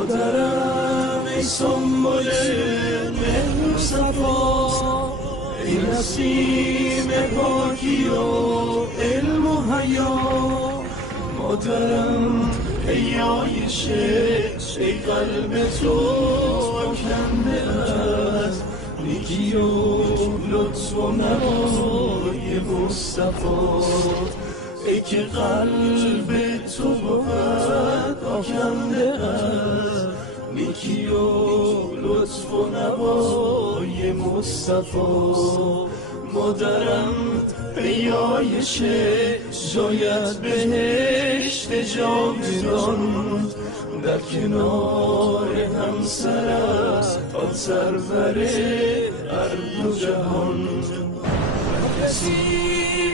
مادرم ای سنبل مهر و صفا، ای نسیم پاکی و علم و حیا. مادرم ای عایشه، ای قلب تو کنده از نیکی و لطف و نوای مصطفی. ای که قلب تو بود آکنده از نیکی و لطف و نوای مصطفی. مادرم ای عایشه، شاید بهشت جاودان در کنار همسرت تا سرور ارض و جهان. کسی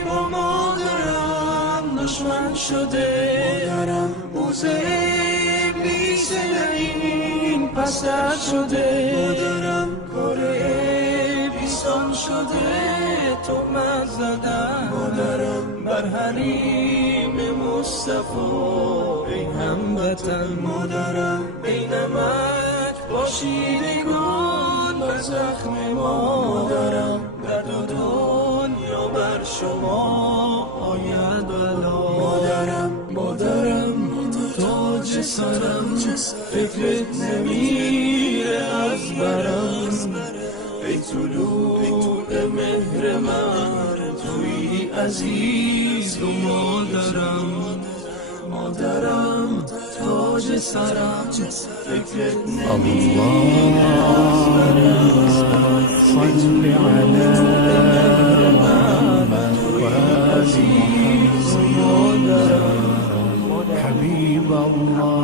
با مادرم دشمن شده، موزه ابلیس این پستر شده. مادرم کار ابلیسان شده، تهمت زدن مادرم بر حریم مصطفی. ای هموطن مادرم، ای نمک پاشیدگان بر زخم ما. مادرم درد و دنیا بر شما آید بلا. مادرم تاج سرم، فکرت نمیره از برم. ای طلوع مهر من، توی عزیز و مادرم تاج سرم، فکرت نمیره از برم. صل على محمد وآل محمد حبيب الله.